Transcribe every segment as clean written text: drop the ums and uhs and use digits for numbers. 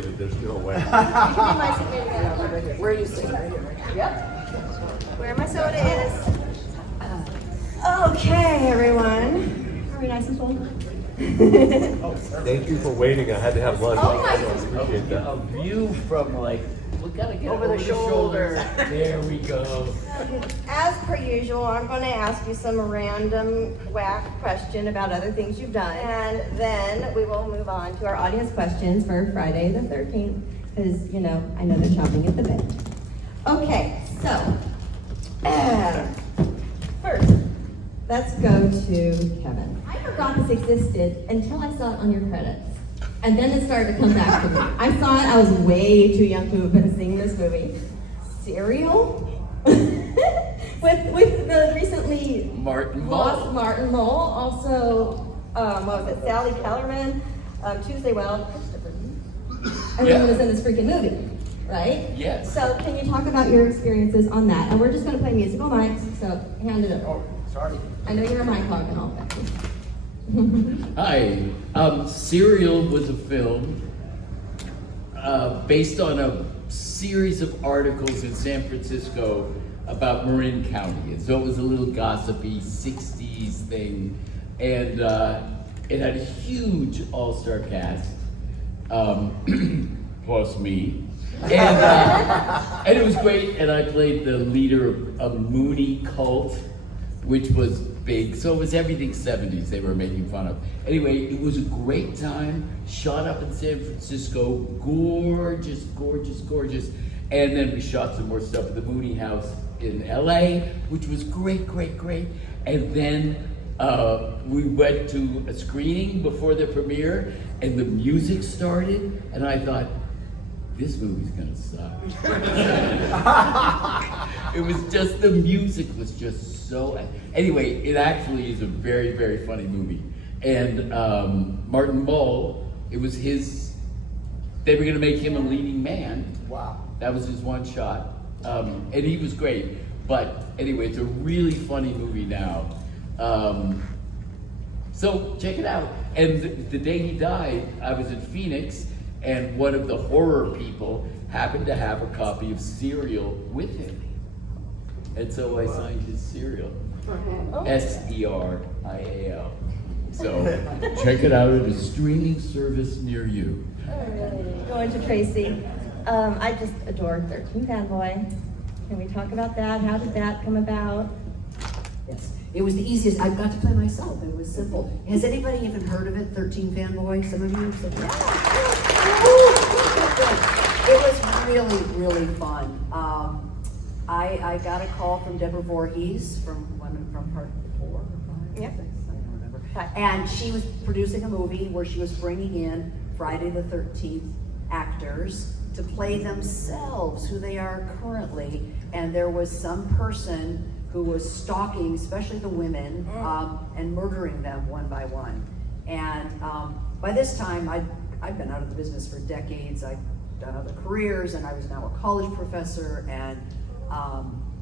David, there's no way. You can be my seat, maybe. Where are you sitting? Right here. Yep. Where my soda is. Okay, everyone. Are we nice and full? Thank you for waiting. I had to have lunch. Oh my I don't appreciate that. A view from like, we gotta get Over the shoulder. There we go. As per usual, I'm going to ask you some random whack question about other things you've done. And then we will move on to our audience questions for Friday the 13th. Because, you know, I know they're chomping at the bit. Okay, so, first, let's go to Kevin. I forgot this existed until I saw it on your credits. And then it started to come back to me. I saw it, I was way too young to have been seeing this movie. Serial? with the recently Martin lost Mull. Martin Mull. Also, what was it, Sally Kellerman, Tuesday Weld, everyone was in this freaking movie, right? Yes. So can you talk about your experiences on that? And we're just gonna play musical mics, so hand it over. Oh, sorry. I know you're a mic hog and all that. Hi. Serial was a film based on a series of articles in San Francisco about Marin County. And so it was a little gossipy 60s thing. And it had a huge all-star cast, plus me. And it was great. And I played the leader of a Mooney cult, which was big. So it was everything 70s they were making fun of. Anyway, it was a great time. Shot up in San Francisco. Gorgeous, gorgeous, gorgeous. And then we shot some more stuff at the Mooney House in LA, which was great, great, great. And then we went to a screening before the premiere and the music started. And I thought, this movie's gonna suck. It was just, the music was just so, anyway, it actually is a very, very funny movie. And Martin Mull, it was his, they were gonna make him a leading man. Wow. That was his one shot. And he was great. But anyway, it's a really funny movie now. So check it out. And the day he died, I was in Phoenix, and one of the horror people happened to have a copy of Serial with him. And so I signed his Serial. Serial. So check it out at a streaming service near you. Going to Tracie. I just adore 13 Fanboy. Can we talk about that? How did that come about? Yes. It was the easiest. I got to play myself. It was simple. Has anybody even heard of it? 13 Fanboy? Some of you? Said, yeah. It was really, really fun. I got a call from Deborah Voorhees from part 4 or 5. Yep. I don't remember. 5. And she was producing a movie where she was bringing in Friday the 13th actors to play themselves, who they are currently. And there was some person who was stalking, especially the women, and murdering them one by one. And by this time, I'd been out of the business for decades. I'd done other careers, and I was now a college professor. And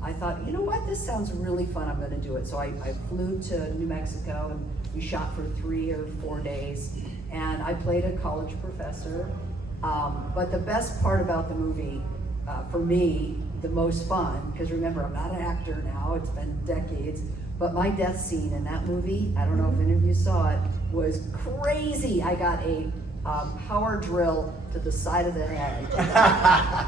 I thought, you know what, this sounds really fun. I'm going to do it. So I flew to New Mexico, and we shot for 3 or 4 days. And I played a college professor. But the best part about the movie, for me, the most fun, because remember, I'm not an actor now, it's been decades, but my death scene in that movie, I don't know if any of you saw it, was crazy. I got a power drill to the side of the head,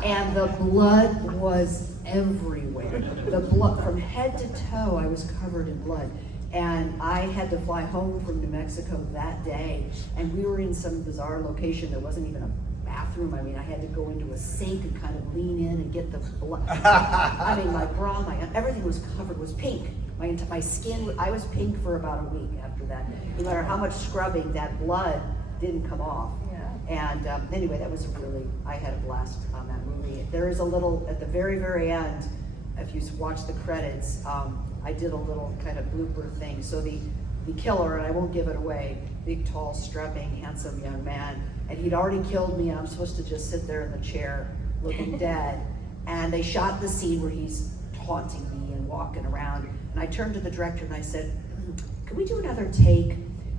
and the blood was everywhere. The blood, from head to toe, I was covered in blood. And I had to fly home from New Mexico that day, and we were in some bizarre location. There wasn't even a bathroom. I mean, I had to go into a sink and kind of lean in and get the blood. I mean, my bra, everything was covered, was pink. My skin, I was pink for about a week after that. No matter how much scrubbing, that blood didn't come off. Yeah. And anyway, that was I had a blast on that movie. There is a little, at the very, very end, if you watch the credits, I did a little kind of blooper thing. So the killer, and I won't give it away, big, tall, strapping, handsome young man, and he'd already killed me, and I'm supposed to just sit there in the chair looking dead. And they shot the scene where he's taunting me and walking around. And I turned to the director and I said, can we do another take?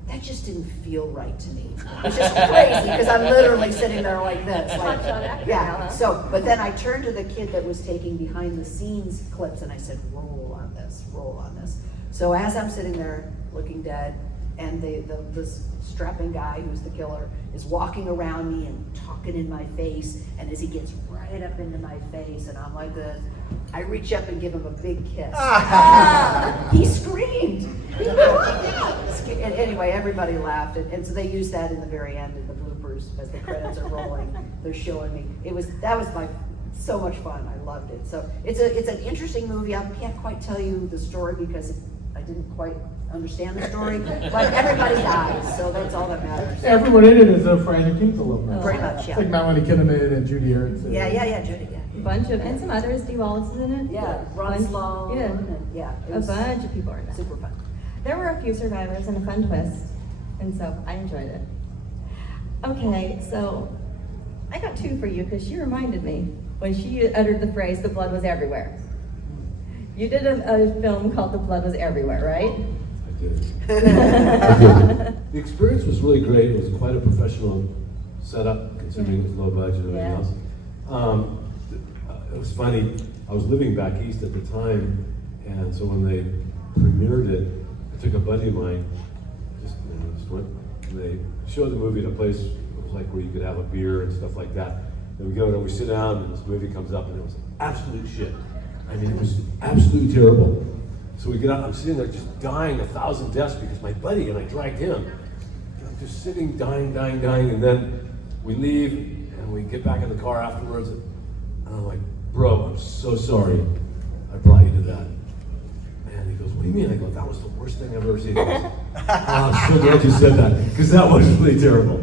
that just didn't feel right to me. It's just crazy because I'm literally sitting there like this. Like, yeah. So, but then I turned to the kid that was taking behind the scenes clips and I said, roll on this, roll on this. So as I'm sitting there looking dead, and this strapping guy who's the killer is walking around me and talking in my face, and as he gets right up into my face and I'm like this, I reach up and give him a big kiss. He screamed. And anyway, everybody laughed, and so they used that in the very end in the bloopers as the credits are rolling. They're showing me. That was so much fun. I loved it. So it's an interesting movie. I can't quite tell you the story because I didn't quite understand the story, but everybody dies, so that's all that matters. Everyone in it is a Friday Kings a little bit. Pretty much, yeah. It's like Melanie Kinnaman and Judy Aarons. Yeah, Judy, yeah. And some others, Steve Wallace is in it. Yeah, Ron Sloan. Yeah. And, yeah, it A was bunch of people are in that. super fun. There were a few survivors and a fun twist, and so I enjoyed it. Okay, so I got two for you because she reminded me when she uttered the phrase, "the blood was everywhere." You did a film called "The Blood Was Everywhere," right? I did. The experience was really great. It was quite a professional setup, considering it was low budget and everything else. It was funny. I was living back east at the time, and so when they premiered it, I took a buddy of mine, just went, and they showed the movie at a place, it was like where you could have a beer and stuff like that. And we go and we sit down, and this movie comes up, and it was absolute shit. I mean, it was absolutely terrible. So we get out, I'm sitting there just dying 1,000 deaths because my buddy, and I dragged him. I'm just sitting, dying, and then we leave, and we get back in the car afterwards, and I'm like, bro, I'm so sorry I brought you to that. And he goes, what do you mean? I go, that was the worst thing I've ever seen. He goes, I'm so glad you said that, because that was really terrible.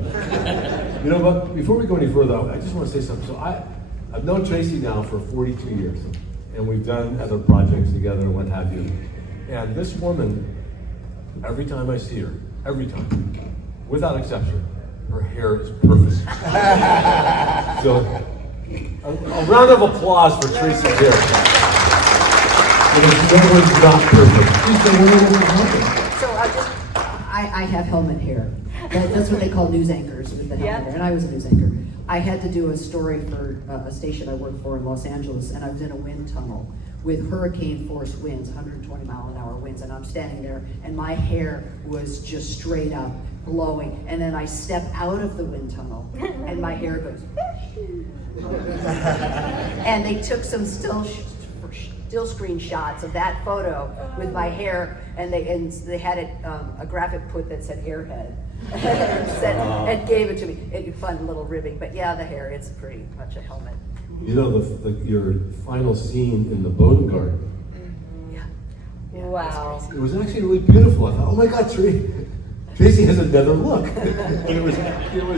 You know, but before we go any further, I just want to say something. So I've known Tracie now for 42 years. And we've done other projects together and what have you. And this woman, every time I see her, every time, without exception, her hair is perfect. So, a round of applause for Tracie's hair. Because no one's not perfect. So I have helmet hair. That's what they call news anchors with the helmet hair, and I was a news anchor. I had to do a story for a station I worked for in Los Angeles, and I was in a wind tunnel with hurricane force winds, 120 mile an hour winds, and I'm standing there, and my hair was just straight up blowing, and then I step out of the wind tunnel, and my hair goes, and they took some still screen shots of that photo with my hair, and they had it a graphic put that said airhead. And gave it to me. A fun little ribbing, but yeah, the hair, it's pretty much a helmet. You know, your final scene in the Bowden Garden. Yeah. Wow. It was actually really beautiful. I thought, oh my God, Tracie has another look. it was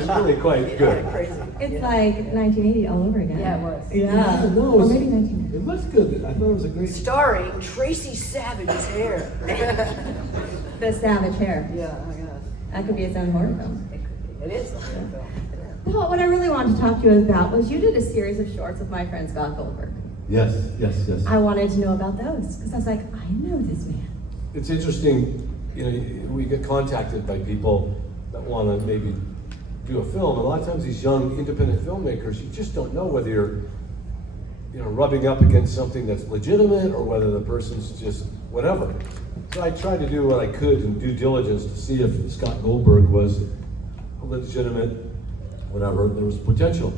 really quite good. Crazy. It's like 1980 all over again. Yeah, it was. Yeah. No, Or maybe 1990. it looks good. I thought it was a great. Starring Tracie Savage's hair. The Savage hair. Yeah, oh my God. That could be its own horror film. It is a film. Paul, what I really wanted to talk to you about was you did a series of shorts with my friend Scott Goldberg. Yes. I wanted to know about those because I was like, I know this man. It's interesting, you know, we get contacted by people that want to maybe do a film. A lot of times these young independent filmmakers, you just don't know whether you're, you know, rubbing up against something that's legitimate or whether the person's just whatever. So I tried to do what I could in due diligence to see if Scott Goldberg was a legitimate, whatever, there was potential.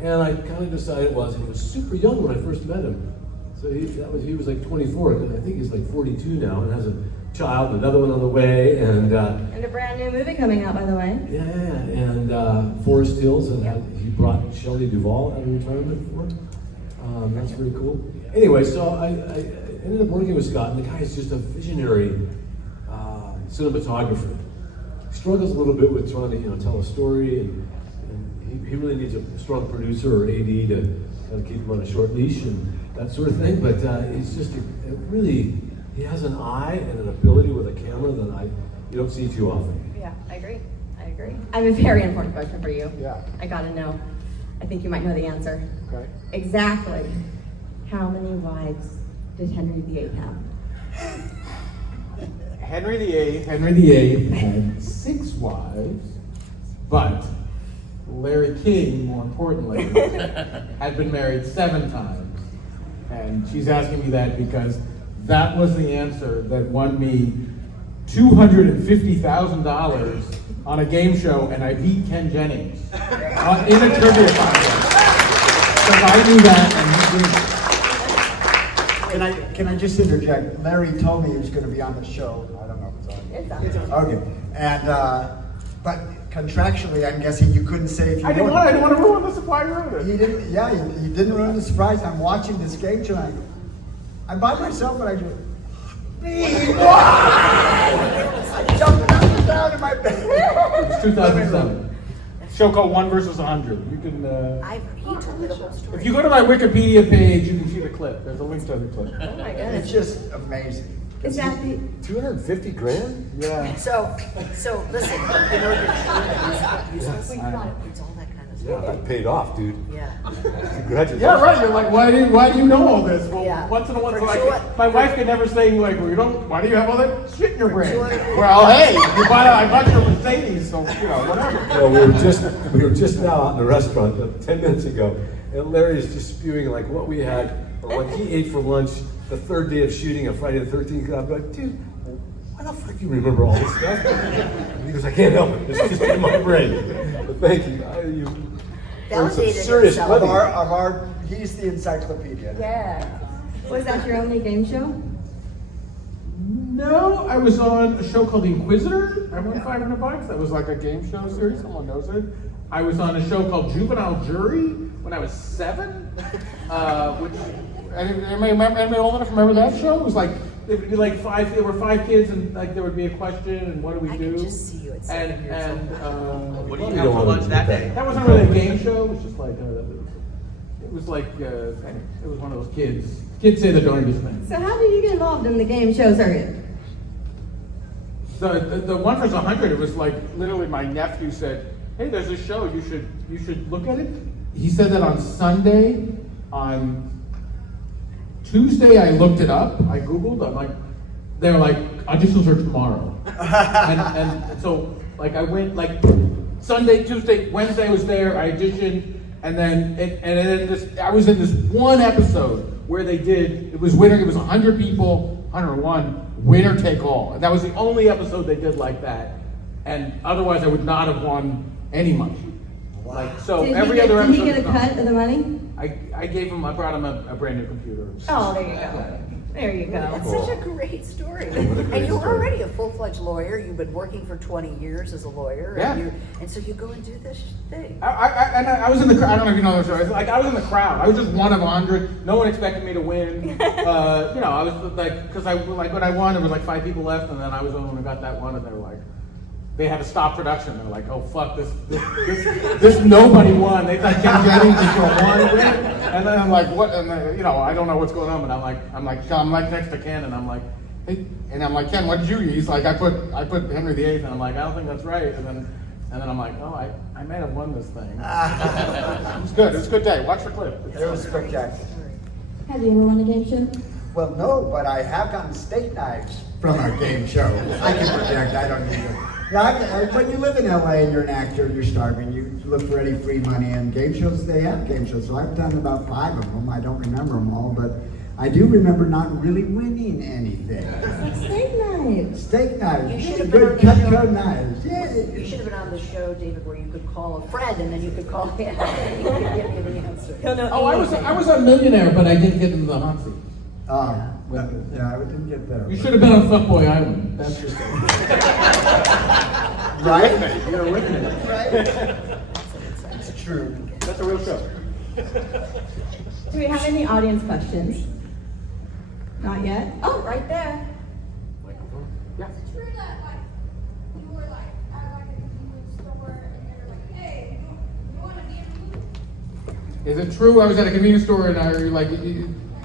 And I kind of decided it was, and he was super young when I first met him. So he was like 24, and I think he's like 42 now, and has a child, another one on the way, and a brand new movie coming out, by the way. yeah, and Forest Hills, and he brought Shelley Duvall out of retirement for him. That's pretty cool. Anyway, so I ended up working with Scott, and the guy is just a visionary cinematographer. He struggles a little bit with trying to tell a story, and he really needs a strong producer or AD to kind of keep him on a short leash and that sort of thing. But he's just he has an eye and an ability with a camera that you don't see too often. Yeah, I agree. I have a very important question for you. Yeah. I gotta know. I think you might know the answer. Okay. Exactly how many wives did Henry VIII have? Henry VIII had 6 wives, but Larry King, more importantly, had been married 7 times. And she's asking me that because that was the answer that won me $250,000 on a game show, and I beat Ken Jennings in a trivia contest. Because I knew that, and he didn't. Can I just interject? Larry told me he was going to be on the show. I don't know if it's on. Okay. And but contractually, I'm guessing you couldn't say if you. I didn't want to ruin the surprise. He didn't. Yeah, he didn't ruin the surprise. I'm watching this game tonight. I'm by myself, but I just. I'm jumping up and down in my bed. It's 2007. Show called 1 versus 100. You can. He told me the whole story. If you go to my Wikipedia page, you can see the clip. There's a link to the clip. Oh my goodness. It's just amazing. Is that the, 250 grand? Yeah. So listen, you know your useless. It's all that kind of Yeah, stuff. that paid off, dude. Yeah. Congratulations. Yeah, right. You're like, why do you know all this? Well, Yeah. once in a while, For like, sure. my wife could never say like, well, why do you have all that shit in your brain? sure. Well, hey, I bought your Mercedes, so whatever. Well, we were just now out in the restaurant 10 minutes ago, and Larry is just spewing like what we had or what he ate for lunch the third day of shooting on Friday the 13th. I'm like, dude, why the fuck do you remember all this stuff? And he goes, I can't help it. It's just in my brain. But thank you. You earned some Validated serious himself. money. He's the encyclopedia. yeah. Was that your only game show? No, I was on a show called The Inquisitor. I won $500. That was like a game show series. Someone knows it. I was on a show called Juvenile Jury when I was 7. Which anybody old enough to remember that show? It was like there would be like 5. There were 5 kids, and like there would be a question, and what do we I do? can just see you at 7 years old. What do you have for lunch that day? That wasn't really a game show. It was just like it was like it was one of those kids. Kids say the darndest things. So how did you get involved in the game show circuit? The 1 versus 100. It was like literally my nephew said, "Hey, there's a show. You should look at it." He said that on Sunday. On Tuesday, I looked it up. I Googled. I'm like, they were like, auditions are tomorrow. and so like I went like Sunday, Tuesday, Wednesday I was there. I auditioned, and then I was in this one episode where they did. It was winner. It was 100 people, 101, winner take all, and that was the only episode they did like that. And otherwise, I would not have won any money. Like so, Did every he get, other did he episode. get a cut of the money? I gave him. I brought him a brand new computer. Oh, there you go. There you go. That's such a great story. And you were already a full-fledged lawyer. You've been working for 20 years as a lawyer. Yeah. And so you go and do this thing. I was in the crowd. I don't know if you know the story. Like I was in the crowd. I was just one of 100. No one expected me to win. I was like, because when I won, there was like 5 people left, and then I was the one who got that one, and they were like, they had to stop production. They're like, oh fuck, this nobody won. They thought Ken Jennings was gonna win, and then I'm like, what? And then, I don't know what's going on. But I'm like next to Ken, and I'm like, hey, and I'm like, Ken, what did you use? He's like, I put Henry VIII, and I'm like, I don't think that's right. And then I'm like, oh, I may have won this thing. It was good. It was a good day. Watch the clip. It was spectacular. Have you ever won a game show? Well, no, but I have gotten steak knives from our game show. I can project. I don't need them. Yeah, when you live in LA and you're an actor and you're starving, you look for any free money, and game shows, they have game shows. So I've done about 5 of them. I don't remember them all, but I do remember not really winning anything. Steak knives. Steak knives, You should really have been good on the show. cut knives. Yeah. You should have been on the show, David, where you could call a friend and then you could call him and he could give you the answer. He'll know Oh, I anything. was a millionaire, but I didn't get into the hot seat. Yeah, I didn't get there. You should have been on Fuckboy Island. That's your thing. Right? You're with me. Right? It's true. That's a real show. Do we have any audience questions? Not yet? Oh, right there. Yeah. True that, like, you were like at like a convenience store and they were like, hey, you want to be in a movie? Is it true I was at a convenience store and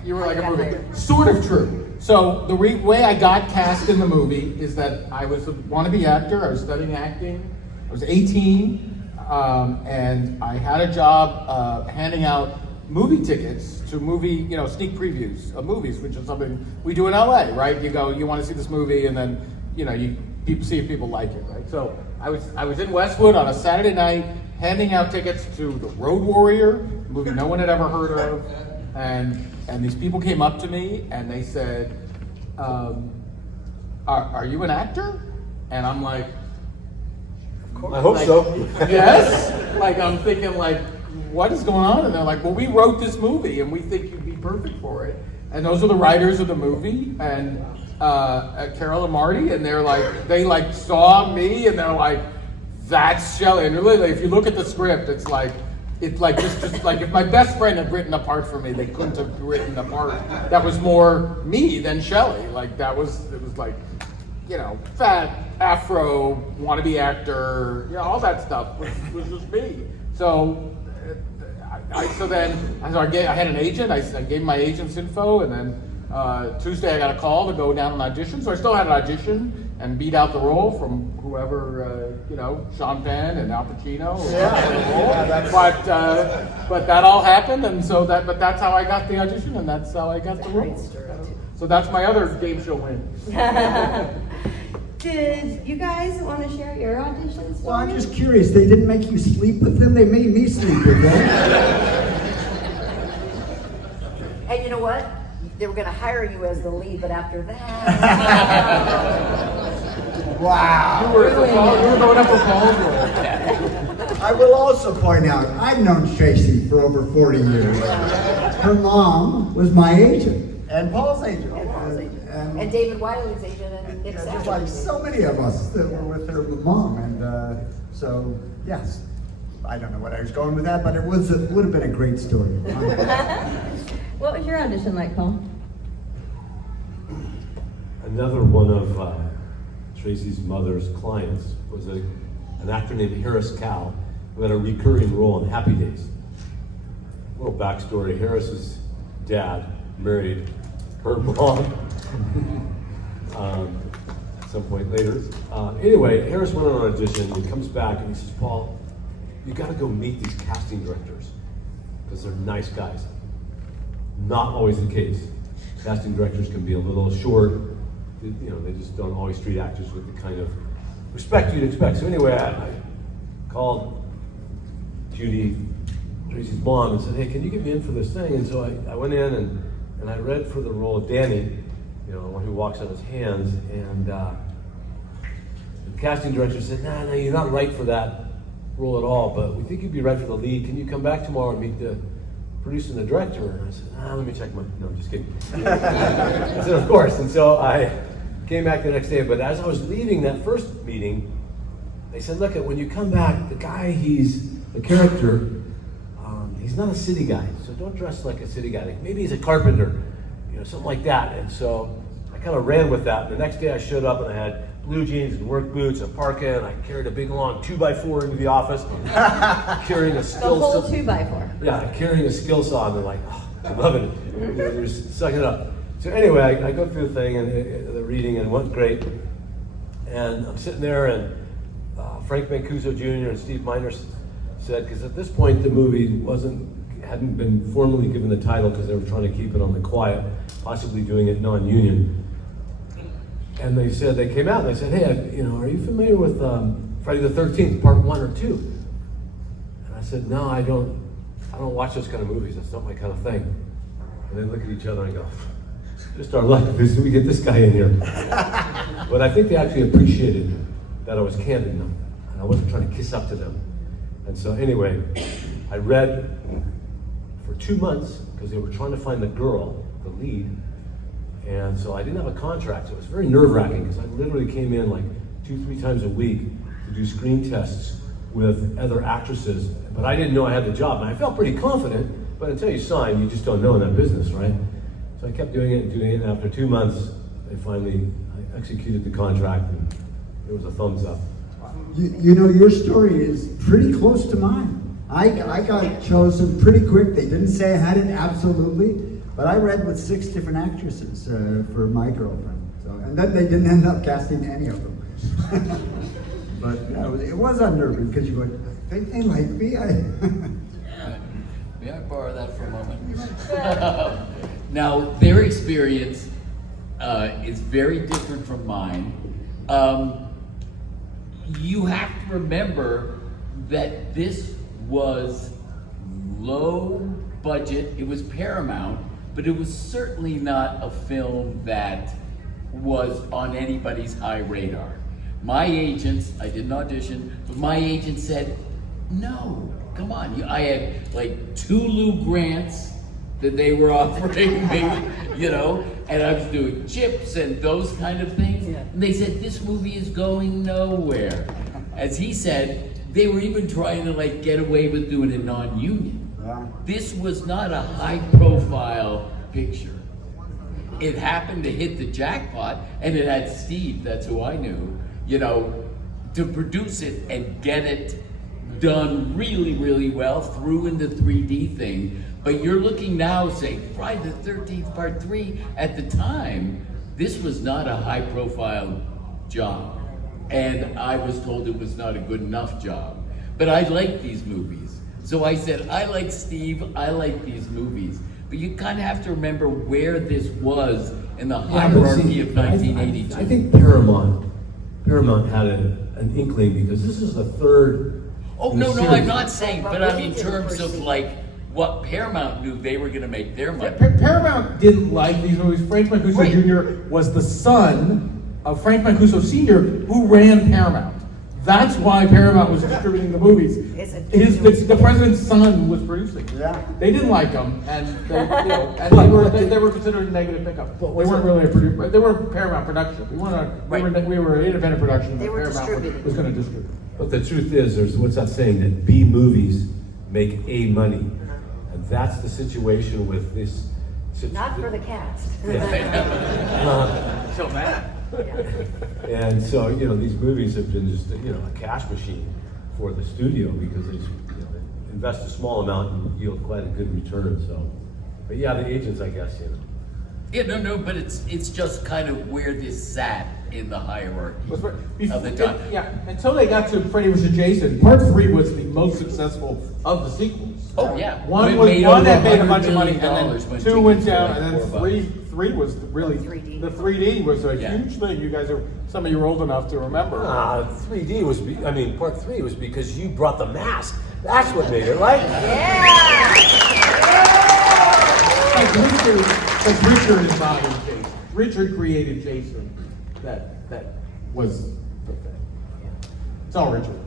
you were like a movie? Sort of true. So the way I got cast in the movie is that I was a wannabe actor. I was studying acting. I was 18, and I had a job handing out movie tickets to movie, sneak previews of movies, which is something we do in LA, right? You go, you want to see this movie, and then people see if people like it, right? So I was in Westwood on a Saturday night handing out tickets to The Road Warrior, a movie no one had ever heard of, and these people came up to me and they said, "Are you an actor?" And I'm like, "Of course." I hope so. Yes. Like I'm thinking like, what is going on? And they're like, "Well, we wrote this movie and we think you'd be perfect for it." And those are the writers of the movie, and Carol and Marty, and they saw me and they're like, "That's Shelley." And really, if you look at the script, it's like just like if my best friend had written a part for me, they couldn't have written a part that was more me than Shelley. Like it was like, fat, afro, wannabe actor, all that stuff was just me. So I had an agent. I gave my agent's info, and then Tuesday I got a call to go down and audition. So I still had an audition and beat out the role from whoever, Sean Penn and Al Pacino. But that all happened, and so but that's how I got the audition, and that's how I got the role. So that's my other game show win. Did you guys want to share your audition story? Well, I'm just curious. They didn't make you sleep with them? They made me sleep with them. And you know what? They were going to hire you as the lead, but after that... Wow. You were going up for Paul's role. I will also point out, I've known Tracie for over 40 years. Her mom was my agent. And Paul's agent. And David Wiley's agent and Nick Just Savage. like so many of us that were with her mom. And so, yes. I don't know what I was going with that, but it would have been a great story. What was your audition like, Paul? Another one of Tracie's mother's clients was an actor named Harris Cow, who had a recurring role in Happy Days. A little backstory: Harris's dad married her mom at some point later. Anyway, Harris went on an audition. He comes back and he says, "Paul, you got to go meet these casting directors because they're nice guys." Not always the case. Casting directors can be a little short. They just don't always treat actors with the kind of respect you'd expect. So anyway, I called Judy, Tracie's mom, and said, "Hey, can you get me in for this thing?" And so I went in and I read for the role of Danny, the one who walks on his hands. And the casting director said, "No, you're not right for that role at all, but we think you'd be right for the lead. Can you come back tomorrow and meet the producer and the director?" And I said, "Let me check no, I'm just kidding." I said, "Of course." And so I came back the next day, but as I was leaving that first meeting, they said, "Look, when you come back, the guy, he's the character, he's not a city guy, so don't dress like a city guy. Like, maybe he's a carpenter, something like that." And so I kind of ran with that. The next day I showed up and I had blue jeans and work boots and parka, and I carried a big long 2x4 into the office, carrying a The skill whole saw. 2x4. Yeah, carrying a skill saw, and they're like, "Oh, I'm loving it." They're just sucking it up. So anyway, I go through the thing and the reading, and it went great. And I'm sitting there, and Frank Mancuso Jr. and Steve Miner said, because at this point the movie hadn't been formally given the title because they were trying to keep it on the quiet, possibly doing it non-union. And they came out and they said, "Hey, are you familiar with Friday the 13th, Part 1 or 2? And I said, "No, I don't watch those kind of movies. That's not my kind of thing." And they look at each other and go, "Just our luck, we get this guy in here." But I think they actually appreciated that I was candid enough, and I wasn't trying to kiss up to them. And so anyway, I read for 2 months because they were trying to find the girl, the lead. And so I didn't have a contract, so it was very nerve-wracking because I literally came in like 2-3 times a week to do screen tests with other actresses, but I didn't know I had the job. And I felt pretty confident, but until you sign, you just don't know in that business, right? So I kept doing it, and after 2 months, I executed the contract, and it was a thumbs up. Your story is pretty close to mine. I got chosen pretty quick. They didn't say I had it absolutely. But I read with 6 different actresses for my girlfriend. And then they didn't end up casting any of them. But it was unnerving because you would think they like me. May I borrow that for a moment? Now, their experience is very different from mine. You have to remember that this was low budget. It was Paramount, but it was certainly not a film that was on anybody's high radar. My agents, I didn't audition, but my agent said, no, come on. I had like 2 Lou Grants that they were offering me, you know, and I was doing chips and those kind of things. Yeah. And they said, this movie is going nowhere. As he said, they were even trying to like get away with doing it non-union. Yeah. This was not a high-profile picture. It happened to hit the jackpot, and it had Steve, that's who I knew, you know, to produce it and get it done really, really well, through in the 3D thing. But you're looking now saying, Friday the 13th Part 3, at the time, this was not a high-profile job. And I was told it was not a good enough job. But I like these movies. So I said, I like Steve, I like these movies. But you kind of have to remember where this was in the hierarchy of 1982. I think Paramount had an inkling, because this is the third. Oh, in the no, series. I'm not saying, but I mean in terms of like what Paramount knew they were gonna make their money. Paramount didn't like these movies. Frank Mancuso Right. Jr. was the son of Frank Mancuso Sr., who ran Paramount. That's why Paramount was distributing the movies. The president's son was producing. Yeah. They didn't like him, and they were considered a negative pickup. They weren't really a producer. They were Paramount Production. We were an independent production. They that were Paramount distributing. was going to distribute. But the truth is, there's what's that saying, that B movies make A money, and that's the situation with this. Not for the cast. Till now. And so, you know, these movies have been just, you know, a cash machine for the studio, because they, you know, invest a small amount and yield quite a good return. So, but yeah, the agents, I guess, you know. Yeah, no, but it's just kind of where this sat in the hierarchy of the time. Yeah, until they got to Freddy vs. Jason, Part 3 was the most successful of the sequels. Oh, yeah. One It was made one over that made a $100 bunch of money, and million then when 2 tickets went were down, like and then $4. three was really 3D. The 3D was a Yeah. huge thing. You guys are, some of you are old enough to remember. 3D was, Part 3 was because you brought the mask. That's what made it, right? Because Richard embodied Jason. Richard created Jason. That was perfect. It's all Richard.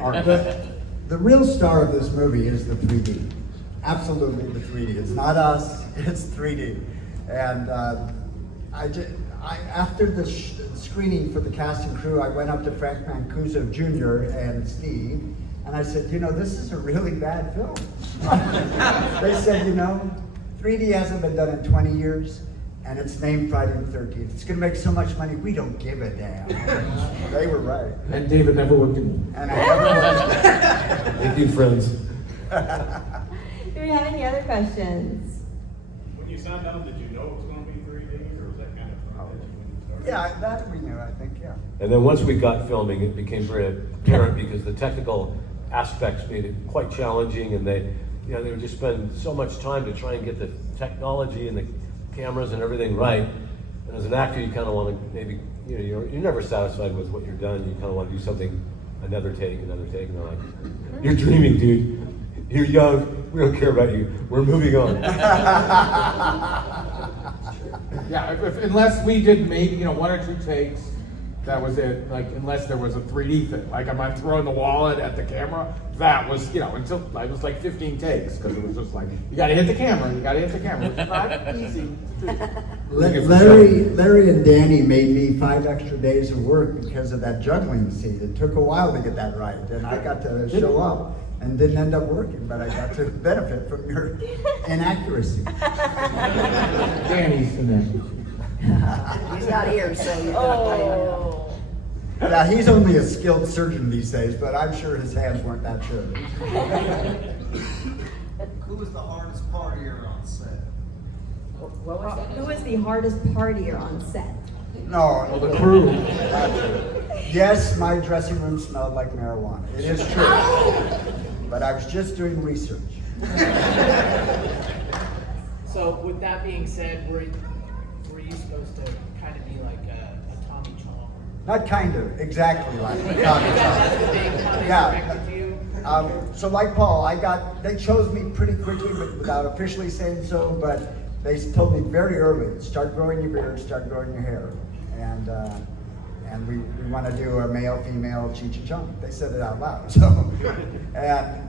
All right. The real star of this movie is the 3D. Absolutely the 3D. It's not us, it's 3D. And after the screening for the cast and crew, I went up to Frank Mancuso Jr. and Steve, and I said, you know, this is a really bad film. They said, you know, 3D hasn't been done in 20 years, and it's named Friday the 13th. It's gonna make so much money, we don't give a damn. They were right. And David never looked at me. And I never Thank you, friends. Do we have any other questions? When you signed on, did you know it was going to be 3D, or was that kind of when you started? Yeah, that we knew, I think, yeah. And then once we got filming, it became very apparent, because the technical aspects made it quite challenging, and they would just spend so much time to try and get the technology and the cameras and everything right. And as an actor, you kind of want to maybe, you know, you're never satisfied with what you've done. You kind of want to do something, another take, and they're like, you're dreaming, dude. You're young. We don't care about you. We're moving on. Yeah, unless we did maybe, 1 or 2 takes, that was it. Like, unless there was a 3D thing. Like, am I throwing the wallet at the camera? That was, until it was like 15 takes, because it was just like, you gotta hit the camera, you gotta hit the camera. It's not easy to do. Larry and Danny made me 5 extra days of work because of that juggling scene. It took a while to get that right, and I got to show up and didn't end up working, but I got to benefit from your inaccuracy. Danny's inaccuracy. He's not here, so you got Yeah, he's only a skilled surgeon these days, but I'm sure his hands weren't that sure. Who was the hardest partier on set? Who was the hardest partier on set? No. Well, the crew. Yes, my dressing room smelled like marijuana. It is true. But I was just doing research. So with that being said, were you supposed to kind of be like a Tommy Chong? Not kind of, exactly like Tommy John. Yeah. So like Paul, they chose me pretty quickly without officially saying so, but they told me very early, start growing your beard, start growing your hair. And we want to do a male-female Cheech and Chong. They said it out loud. So, and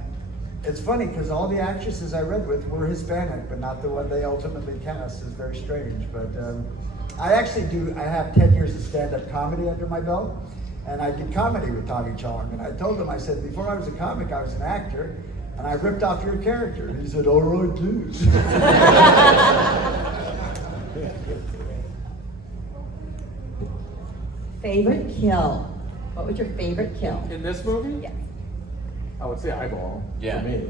it's funny because all the actresses I read with were Hispanic, but not the one they ultimately cast. It's very strange. But I have 10 years of stand-up comedy under my belt. And I did comedy with Tommy Chong. And I told him, I said, before I was a comic, I was an actor. And I ripped off your character. And he said, all right, dude. Favorite kill? What was your favorite kill? In this movie? Yes. I would say eyeball. Yeah. For me.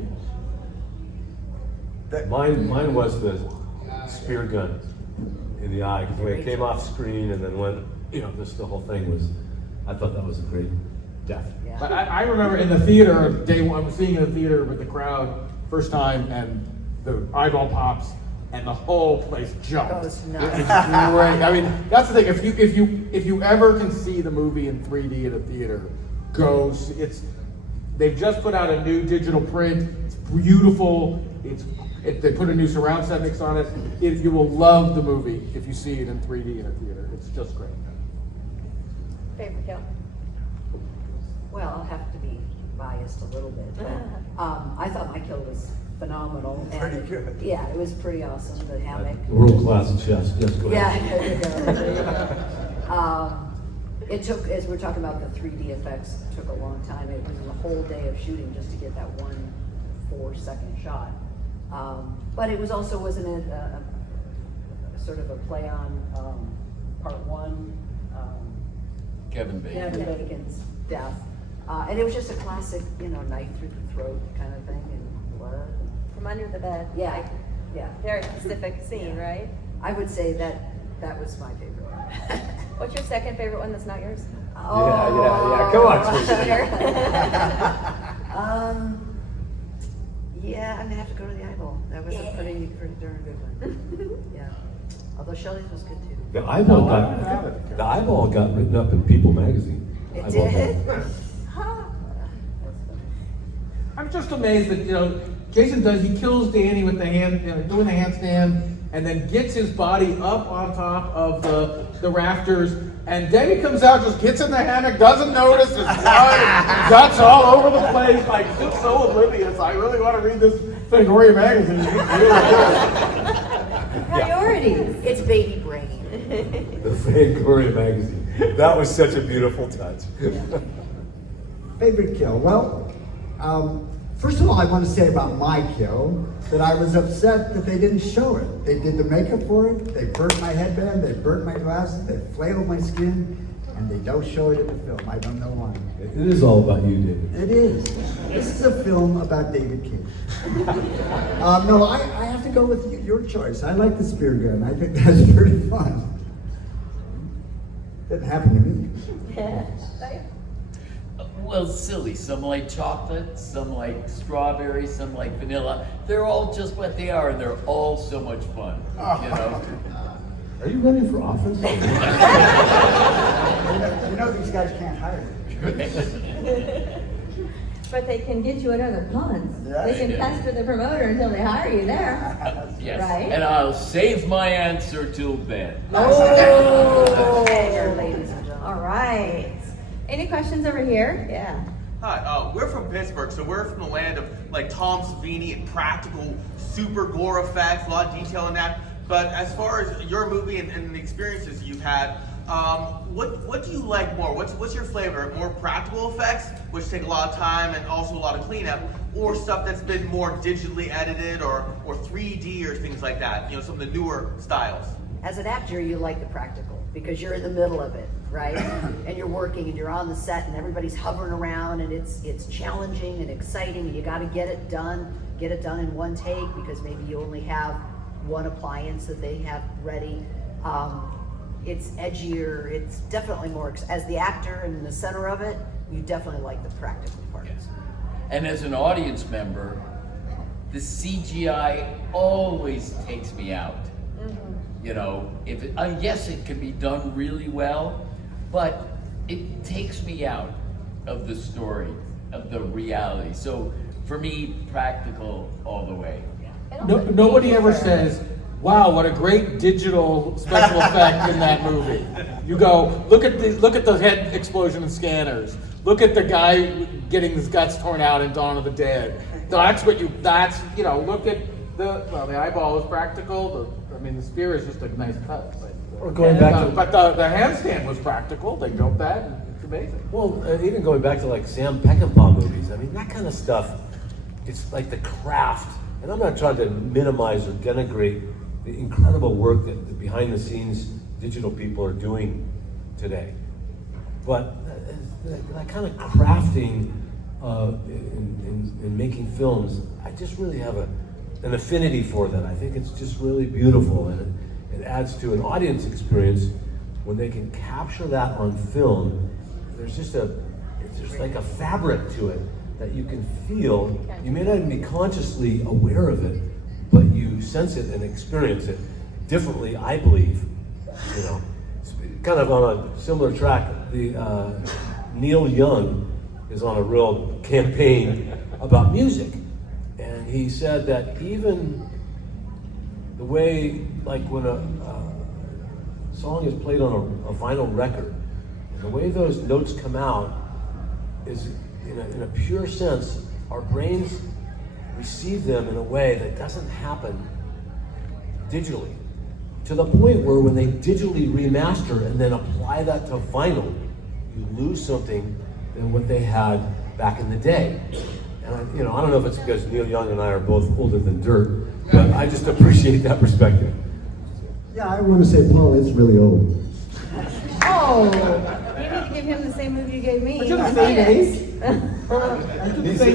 Mine was the spear gun in the eye, because when it came off screen and then went, the whole thing was, I thought that was a great death. Yeah. But I remember in the theater, day one, I was seeing in the theater with the crowd, first time, and the eyeball pops, and the whole place jumped. Goes It nuts. was great. I mean, that's the thing. If you ever can see the movie in 3D at a theater, go. They've just put out a new digital print. It's beautiful. They put a new surround sound mix on it. You will love the movie if you see it in 3D in a theater. It's just great. Favorite kill? Well, I'll have to be biased a little bit. But, I thought my kill was phenomenal. And Pretty good. Yeah, it was pretty awesome. The hammock. World-class chest, yes, go ahead. Yeah, there you go. There you go. It took, as we're talking about the 3D effects, it took a long time. It was a whole day of shooting just to get that 1 4-second shot. But it was also, wasn't it a sort of a play on part 1? Kevin Bacon. Kevin Bacon's death. And it was just a classic, knife through the throat kind of thing, and blood. From under the bed. Yeah, yeah. Very specific scene, right? I would say that was my favorite one. What's your second favorite one that's not yours? Yeah, come on, Peter. Yeah, I'm gonna have to go to the eyeball. That was a pretty darn good one. Yeah. Although Shelley's was good too. The eyeball got written up in People magazine. It I love did? that. I'm just amazed that Jason he kills Danny with the hand, doing the handstand, and then gets his body up on top of the rafters, and Danny comes out, just gets in the hammock, doesn't notice his blood, guts all over the place, like just so oblivious. I really want to read this Fangoria magazine. Priorities. It's baby brain. The Fangoria magazine. That was such a beautiful touch. Favorite kill? Well, first of all, I want to say about my kill that I was upset that they didn't show it. They did the makeup for it, they burnt my headband, they burnt my glasses, they flailed my skin, and they don't show it in the film. I don't know why. It is all about you, David. It is. This is a film about David King. No, I have to go with your choice. I like the spear gun. I think that's pretty fun. Didn't happen to me. Yeah. Well, silly. Some like chocolate, some like strawberry, some like vanilla. They're all just what they are, and they're all so much fun. Are you running for office? These guys can't hire me. But they can get you at other cons. Yeah. They can Yeah. pester the promoter until they hire you there. Yes. Right? And I'll save my answer till then. Oh! Ladies and gentlemen. All right. Any questions over here? Yeah. Hi, we're from Pittsburgh, so we're from the land of like Tom Savini and practical super gore effects, a lot of detail in that. But as far as your movie and the experiences you've had, what do you like more? What's your flavor? More practical effects, which take a lot of time and also a lot of cleanup, or stuff that's been more digitally edited or 3D or things like that? Some of the newer styles. As an actor, you like the practical because you're in the middle of it, right? And you're working and you're on the set and everybody's hovering around and it's challenging and exciting and you got to get it done in one take because maybe you only have one appliance that they have ready. It's edgier. It's definitely more, as the actor in the center of it, you definitely like the practical parts. Yes. And as an audience member, the CGI always takes me out. If yes, it can be done really well, but it takes me out of the story, of the reality. So for me, practical all the way. Nobody ever says, wow, what a great digital special effect in that movie. You go, look at the head explosion and scanners. Look at the guy getting his guts torn out in Dawn of the Dead. Look at the eyeball is practical. The spear is just a nice cut. Or going back to, but the handstand was practical. They built that, and it's amazing. well, even going back to like Sam Peckinpah movies, I mean, that kind of stuff, it's like the craft. And I'm not trying to minimize or denigrate the incredible work that the behind the scenes digital people are doing today. But that kind of crafting in making films, I just really have an affinity for that. I think it's just really beautiful, and it adds to an audience experience when they can capture that on film. There's just like a fabric to it that you can feel. You may not even be consciously aware of it, but you sense it and experience it differently, I believe. It's kind of on a similar track. Neil Young is on a real campaign about music, and he said that even the way, like when a song is played on a vinyl record, and the way those notes come out is, in a pure sense, our brains receive them in a way that doesn't happen digitally. To the point where when they digitally remaster and then apply that to vinyl, you lose something than what they had back in the day. And I don't know if it's because Neil Young and I are both older than dirt, but I just appreciate that perspective. Yeah, I want to say Paul is really old. Oh, you need to give him the same movie you gave me. But you're the same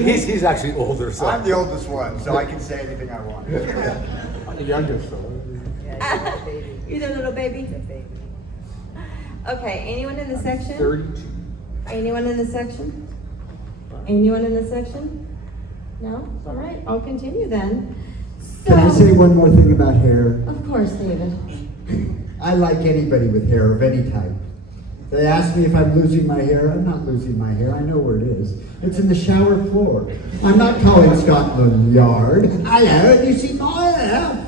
age. He's actually older, so. I'm the oldest one, so I can say anything I want. I'm the youngest, so. You're the little baby? Okay, anyone in the section? 32. Anyone in the section? Anyone in the section? No? All right, I'll continue then. Can I say one more thing about hair? Of course, David. I like anybody with hair of any type. They ask me if I'm losing my hair. I'm not losing my hair. I know where it is. It's in the shower floor. I'm not calling Scotland Yard. Hello, you see my hair?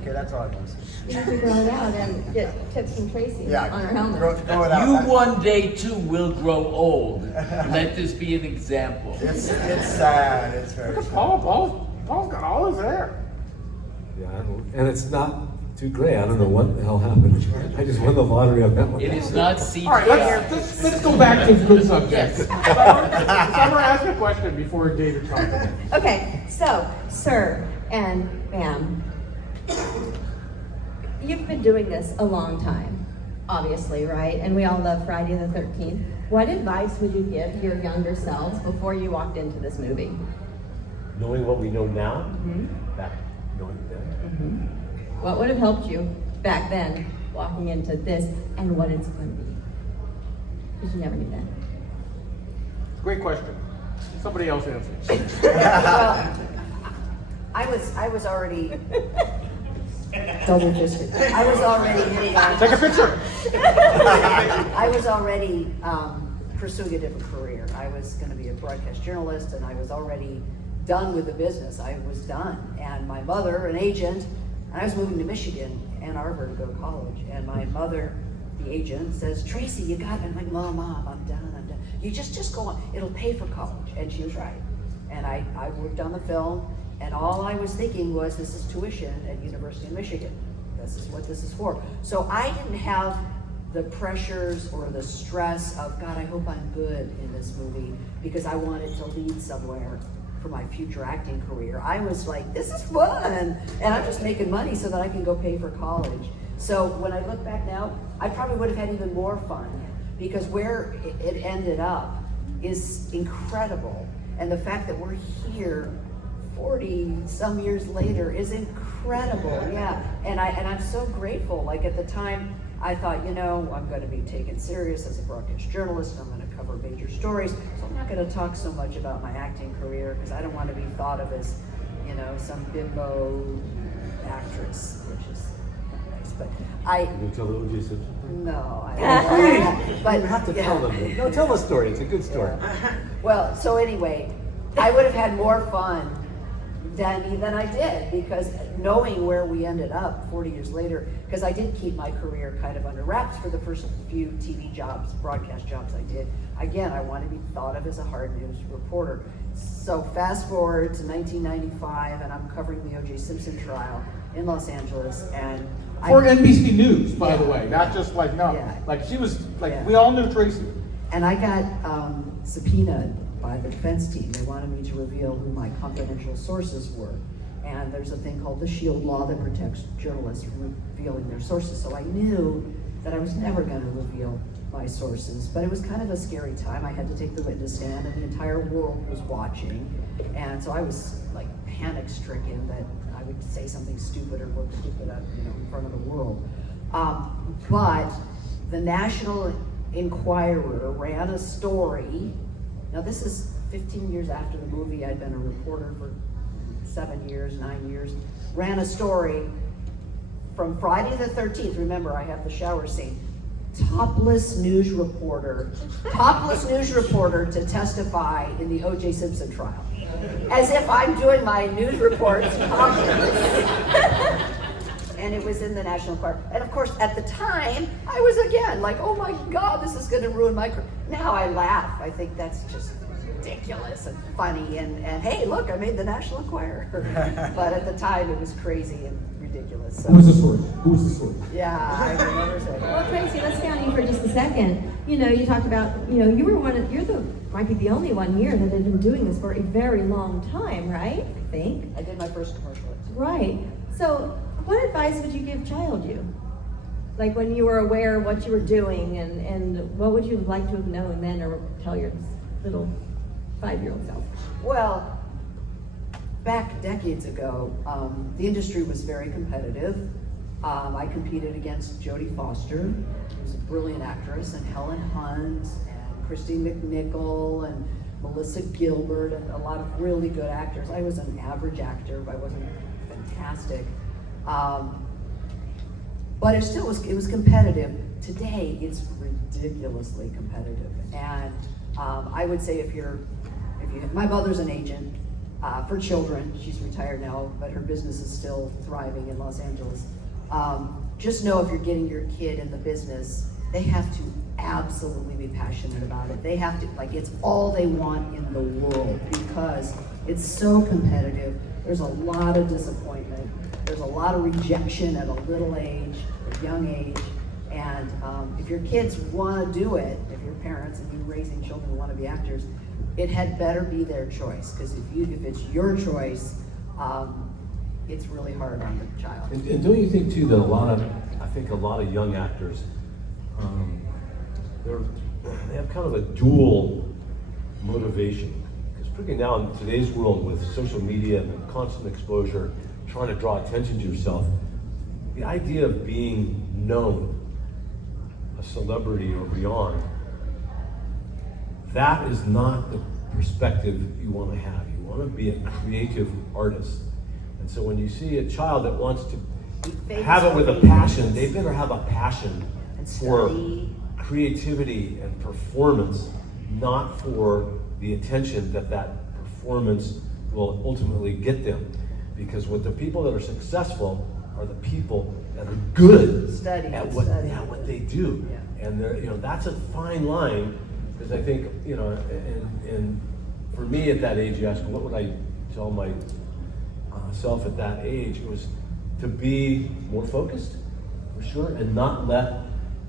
Okay, that's all I want to say. You need to grow it out and get tips from Tracie on her helmet. Grow it out. You one day too will grow old. Let this be an example. It's sad. It's very sad. Paul's got all his hair. Yeah, and it's not too gray. I don't know what the hell happened. I just won the lottery on that one. It is not CGI. All right, let's go back to good subjects. Summer, ask a question before David talks. Okay, so, sir and ma'am, you've been doing this a long time, obviously, right? And we all love Friday the 13th. What advice would you give your younger selves before you walked into this movie? Knowing what we know now, that knowing then. What would have helped you back then walking into this and what it's going to be? Because you never knew that. Great question. Somebody else answer. Well, I was already double fisted. I was already Take a picture. I was already pursuing a different career. I was going to be a broadcast journalist, and I was already done with the business. I was done. And my mother, an agent, and I was moving to Michigan, Ann Arbor, to go to college. And my mother, the agent, says, Tracie, you got it. I'm like, Mom, I'm done. You just go on. It'll pay for college. And she was right. And I worked on the film, and all I was thinking was, this is tuition at University of Michigan. This is what this is for. So I didn't have the pressures or the stress of, God, I hope I'm good in this movie, because I wanted to lead somewhere for my future acting career. I was like, this is fun, and I'm just making money so that I can go pay for college. So when I look back now, I probably would have had even more fun, because where it ended up is incredible. And the fact that we're here 40 some years later is incredible. Yeah, and I'm so grateful. Like at the time, I thought, I'm going to be taken serious as a broadcast journalist. I'm going to cover major stories. So I'm not going to talk so much about my acting career, because I don't want to be thought of as, some bimbo actress, which is but I, Can you tell the O.J. Simpson thing? no, I But you have to tell them. No, tell the story. It's a good story. Well, so anyway, I would have had more fun than I did, because knowing where we ended up 40 years later, because I did keep my career kind of under wraps for the first few TV jobs, broadcast jobs I did. Again, I want to be thought of as a hard news reporter. So fast forward to 1995, and I'm covering the O.J. Simpson trial in Los Angeles, and For NBC News, by the way, not just like, no, Yeah. like she was, like, Yeah. we all knew Tracie. And I got subpoenaed by the defense team. They wanted me to reveal who my confidential sources were. And there's a thing called the SHIELD law that protects journalists from revealing their sources. So I knew that I was never going to reveal my sources, but it was kind of a scary time. I had to take the witness stand, and the entire world was watching. And so I was like panic stricken that I would say something stupid or look stupid up, in front of the world. But the National Enquirer ran a story. Now this is 15 years after the movie. I'd been a reporter for 9 years. Ran a story from Friday the 13th. Remember, I have the shower scene. Topless news reporter to testify in the O.J. Simpson trial. As if I'm doing my news reports topless. And it was in the National Enquirer. And of course, at the time, I was again like, oh my God, this is gonna ruin my career. Now I laugh. I think that's just ridiculous and funny. And hey, look, I made the National Enquirer. But at the time, it was crazy and ridiculous. So, Who was the source? Who was the source? yeah, I remember saying Well, Tracie, let's stay on you for just a second. You talked about, you're might be the only one here that had been doing this for a very long time, right? I think. I did my first commercial. Right. So, what advice would you give child you? Like when you were aware of what you were doing, and what would you have liked to have known then, or tell your little 5-year-old self? Well, back decades ago, the industry was very competitive. I competed against Jodie Foster, who was a brilliant actress, and Helen Hunt, and Christine McNichol, and Melissa Gilbert, and a lot of really good actors. I was an average actor, but I wasn't fantastic. But it was competitive. Today, it's ridiculously competitive. And I would say my mother's an agent for children. She's retired now, but her business is still thriving in Los Angeles. Just know if you're getting your kid in the business, they have to absolutely be passionate about it. They have to, it's all they want in the world, because it's so competitive. There's a lot of disappointment. There's a lot of rejection at a little age, a young age. And if your kids want to do it, if your parents and you raising children who want to be actors, it had better be their choice. Because if it's your choice, it's really hard on the child. And don't you think too that a lot of young actors, they have kind of a dual motivation. Because particularly now in today's world with social media and constant exposure, trying to draw attention to yourself, the idea of being known, a celebrity or beyond, that is not the perspective you want to have. You want to be a creative artist. And so when you see a child that wants to have it with a passion, they better have a passion for creativity and performance, not for the attention that performance will ultimately get them. Because the people that are successful are the people that are good at what they do. Yeah. And that's a fine line, because I think, and for me at that age, you ask, what would I tell my self at that age? It was to be more focused, for sure, and not let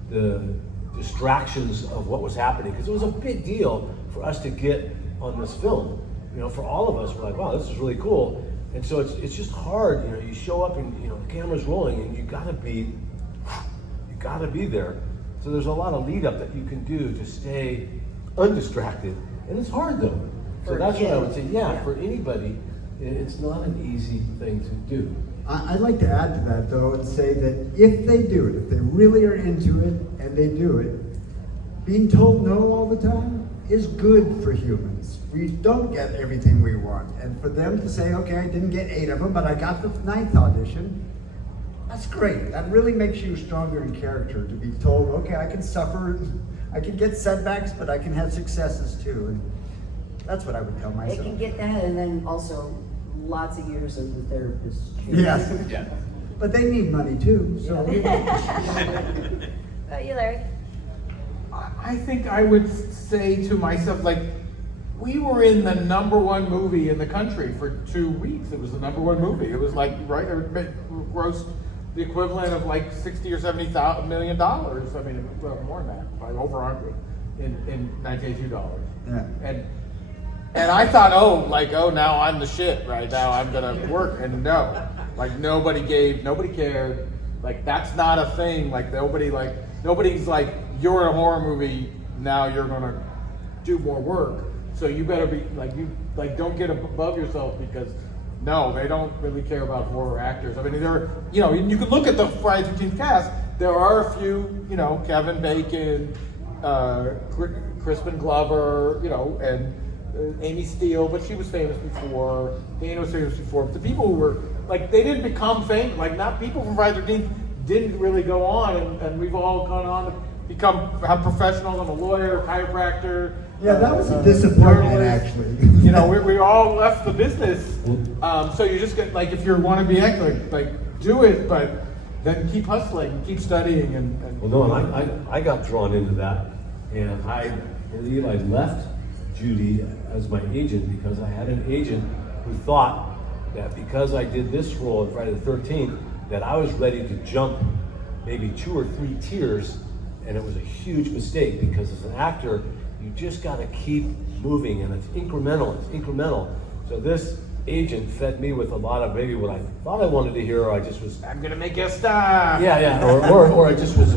the distractions of what was happening, because it was a big deal for us to get on this film. For all of us, we're like, wow, this is really cool. And so it's just hard, you show up and the camera's rolling and you gotta be there. So there's a lot of lead up that you can do to stay undistracted. And it's hard though. So that's what I would say, for anybody, it's not an easy thing to do. I'd like to add to that though and say that if they do it, if they really are into it and they do it, being told no all the time is good for humans. We don't get everything we want. And for them to say, okay, I didn't get 8 of them, but I got the 9th audition, That's great. That really makes you stronger in character, to be told, okay, I can suffer, I can get setbacks, but I can have successes too. And that's what I would tell They myself. can get that, and then also lots of years of the therapist. Yes. Yeah. But they need money too, so. Oh, you, Larry? I think I would say to myself, like, we were in the #1 movie in the country for 2 weeks. It was the #1 movie. It was like, right, it grossed the equivalent of like $60 or $70 million. I mean, well, more than that, probably over 100 in 1982 dollars. Yeah. And I thought, now I'm the shit, right? Now I'm gonna work. And no, like nobody cared. Like that's not a thing. Like nobody's like, you're in a horror movie, now you're gonna do more work. So you better be don't get above yourself, because no, they don't really care about horror actors. I mean, you can look at the Friday the 13th cast. There are a few, Kevin Bacon, Crispin Glover, and Amy Steele, but she was famous before. Dana was famous before. But the people who were they didn't become famous. Like, not people from Friday the 13th didn't really go on, and we've all gone on to have professionals. I'm a lawyer, chiropractor. Yeah, that was a disappointment, actually. We all left the business. So you just get, if you want to be actor, do it, but then keep hustling, keep studying, and Well, no, I got drawn into that, and I believe I left Judy as my agent because I had an agent who thought that because I did this role on Friday the 13th, that I was ready to jump maybe 2 or 3 tiers, and it was a huge mistake, because as an actor, you just got to keep moving, and it's incremental. So this agent fed me with a lot of maybe what I thought I wanted to hear, or I just was, I'm gonna make you a star. yeah, or I just was,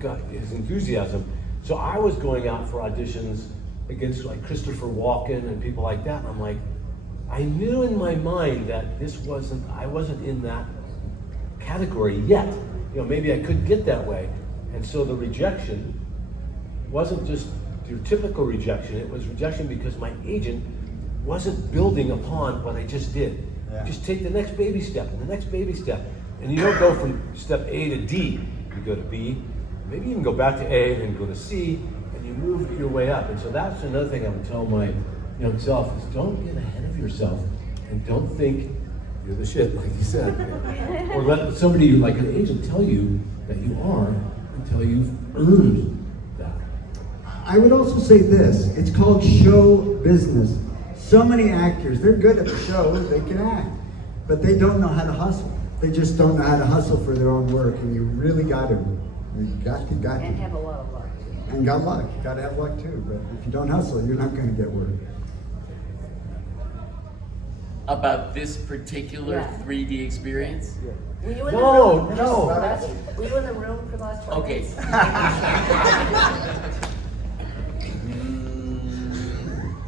got his enthusiasm. So I was going out for auditions against Christopher Walken and people like that. And I'm like, I knew in my mind that I wasn't in that category yet. Maybe I could get that way. And so the rejection wasn't just your typical rejection. It was rejection because my agent wasn't building upon what I just did. Yeah. Just take the next baby step and the next baby step. And you don't go from step A to D. You go to B, maybe even go back to A, and then go to C, and you move your way up. And so that's another thing I would tell my young self is, don't get ahead of yourself, and don't think you're the shit, like you said. Or let somebody like an agent tell you that you are until you've earned that. I would also say this, it's called show business. So many actors, they're good at the show, they can act, but they don't know how to hustle. They just don't know how to hustle for their own work, and you really got to. You got to. And have a lot of luck. And got luck. You got to have luck too, but if you don't hustle, you're not going to get work. About this particular Yeah. 3D experience? Were you in No, the room? no. Were you in the room for the last 20 Okay. days?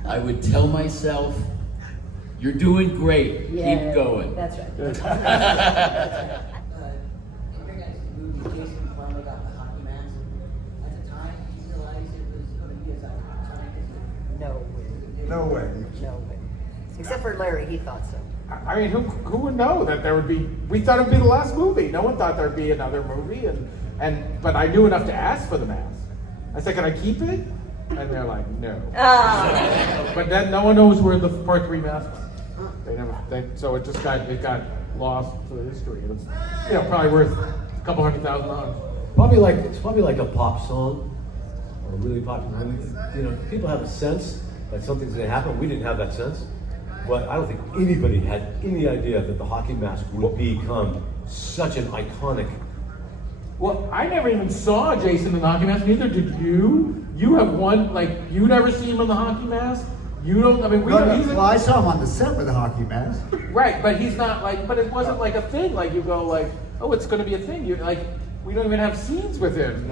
I would tell myself, you're doing great, Yeah, keep going. That's right. In your guys' movie, Jason finally got the hockey mask. At the time, did you realize it was going to be as iconic as it No way. No way. No way. Except for Larry, he thought so. I mean, who would know that there would be? We thought it would be the last movie. No one thought there'd be another movie, but I knew enough to ask for the mask. I said, "Can I keep it?" And they're like, "No." But then no one knows where the part 3 mask was. They never. So it just got lost to history. And it's probably worth a couple $100,000. It's probably like a pop song, or a really popular. People have a sense that something's going to happen. We didn't have that sense, but I don't think anybody had any idea that the hockey mask would become such an iconic. Well, I never even saw Jason in the hockey mask. Neither did you. You have one, you never see him in the hockey mask. You don't. I mean, Well, I saw him on the set with a hockey mask. Right, but he's not but it wasn't like a thing. You go oh, it's going to be a thing. You we don't even have scenes with him,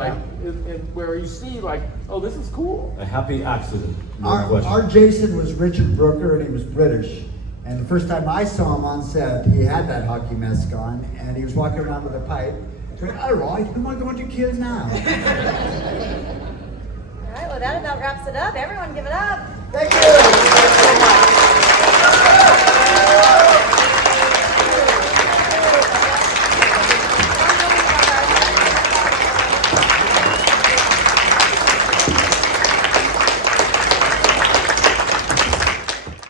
where you see oh, this is cool. A happy accident. No question. Our Jason was Richard Brooker, and he was British. And the first time I saw him on set, he had that hockey mask on, and he was walking around with a pipe. Going, all right, who am I going to kill now? All right, well, that about wraps it up. Everyone give it up. Thank you.